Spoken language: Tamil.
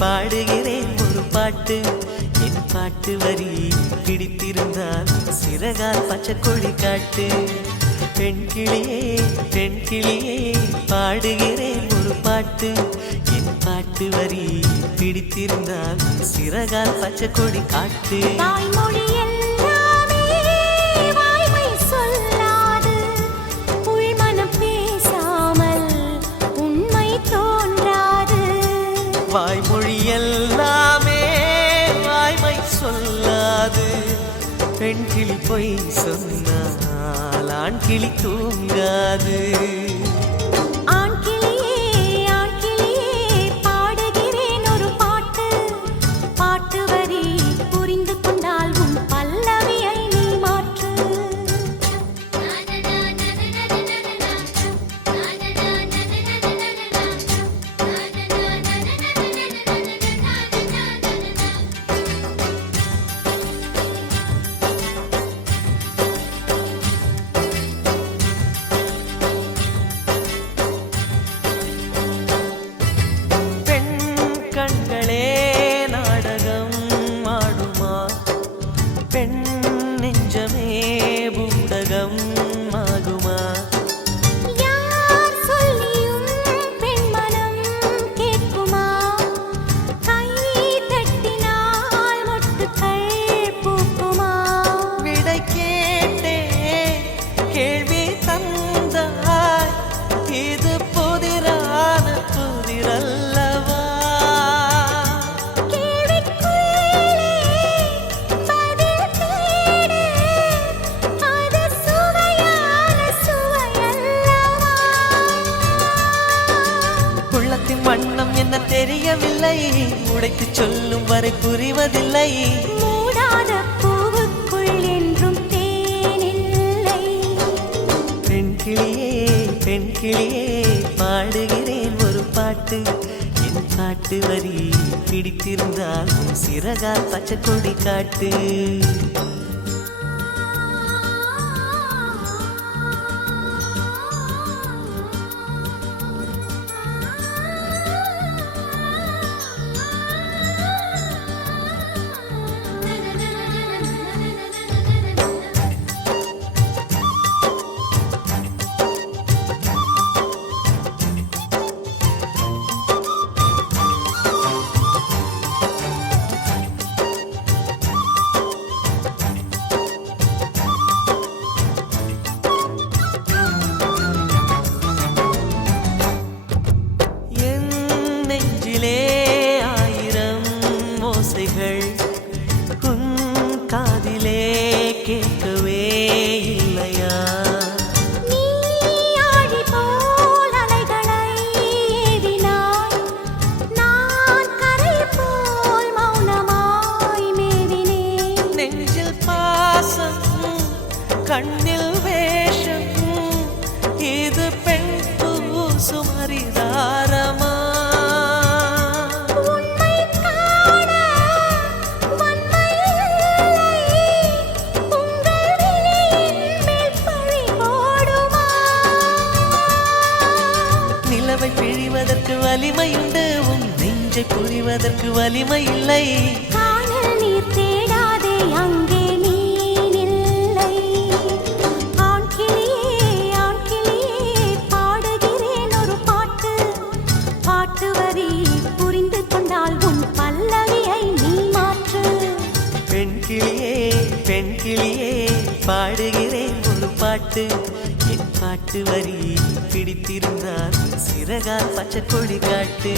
பாடுகிறேன் ஒரு பாட்டு என் பாட்டு வரி பிடித்திருந்தால் சிறகால் பச்சை கொடி காட்டு பெண் கிளியே பாடுகிறேன் ஒரு பாட்டு என் பாட்டு வரி பிடித்திருந்தால் சிறகால் பச்சை கொடி காட்டு வாய்மொழி எல்லாமே வாய்மை சொல்லாது பெண் கிளி பொய் சொன்னால் ஆண் கிளி தூங்காது பாடுகிறேன் ஒரு பாட்டு பாட்டு வரி புரிந்து கொண்டால் உன் பல்லவியை நீ மாற்று கண்களே நாடகம் ஆடுமா பெண் நெஞ்சமே பூடகம் ஆகுமா யார் சொல்லியும் பெண்மனம் கேட்குமா கை தட்டினால் மொட்டுக்கள் பூக்குமா விடை கேட்டே கேள்வி தந்தாய் இது புதிரான புதிரல்லவா வண்ணம் என்ன தெரியவில்லை உடைத்து சொல்லும் வரை புரிவதில்லை மூடாத பூவுக்குள் என்றும் தேனில்லை பெண் கிளியே பாடுகிறேன் ஒரு பாட்டு என் பாட்டு வரி பிடித்திருந்தால் சிறகால் பச்சை கொடி காட்டு ஆயிரம் ஓசைகள் உன் காதிலே கேட்கவே இல்லையா நீ ஆழி போல் அலைகளை ஏவினாய் நான் கரை போல் மௌனமாய் மேவினேன் நெஞ்சில் பாசம் கண்ணில் வேஷம் இது பெண் சுமரிதாரமா நிலவை பிழிவதற்கு வலிமையுண்டு உன் நெஞ்சை புரிவதற்கு வலிமை இல்லை காணல் நீர் தேடாதே அங்கே நீ இல்லை ஆண் கிளியே பாடுகிறேன் ஒரு பாட்டு பாட்டு வரி புரிந்து கொண்டால் உன் பல்லவியை நீ மாற்று பெண் கிளியே பாடுகிறேன் ஒரு பாட்டு என் பாட்டு வரி பிடித்திருந்தால் சிறகால் பச்சை கொடி காட்டு